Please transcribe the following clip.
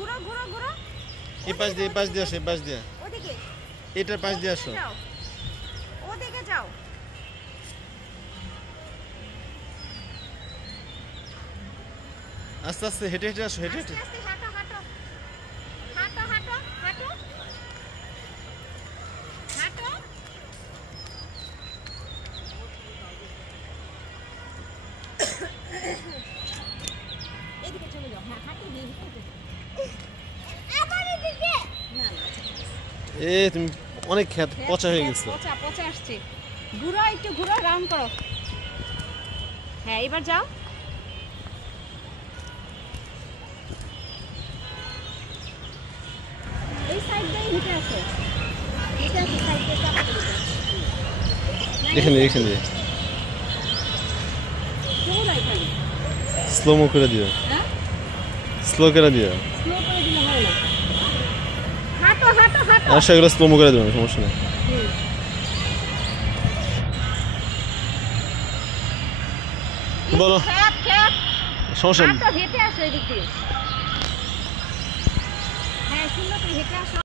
ঘুরো ঘুরো ঘুরো। এই পাশ দিয়ে আসো, এই পাশ দিয়ে। ওদিকে। এটার পাশ দিয়ে আসো। ওদিকে যাও। আস্তে আস্তে হেঁটে আসো, হেঁটে আস্তে আস্তে হাঁটো হাঁটো হাঁটো হাঁটো হাঁটো হাঁটো। এদিকে চলে যাও। হ্যাঁ হাঁটো দিয়ে হেঁটে আবার এদিকে। না না তুমি অনেক ক্ষেত পচা হয়ে গেছে। পচা পচা আসছে। ঘুরো একটু ঘুরো, রাউন্ড করো। হ্যাঁ এবার যাও। এই সাইড দিয়ে হেঁটে আসো। হেঁটে আসো সাইড দিয়ে চাপ করে দাও। এখানে চলো এখানে। স্লো করে দিও। হ্যাঁ স্লো করে দিও। স্লো করে দিলে হয় না। হাঁটো হাঁটো হাঁটো। আচ্ছা এগুলো স্লো করে দিও, সমস্যা নেই। বলো। সমস্যা নেই। হাঁটো হেঁটে আসো এদিক দিয়ে। হ্যাঁ সুন্দর করে হেঁটে আসো।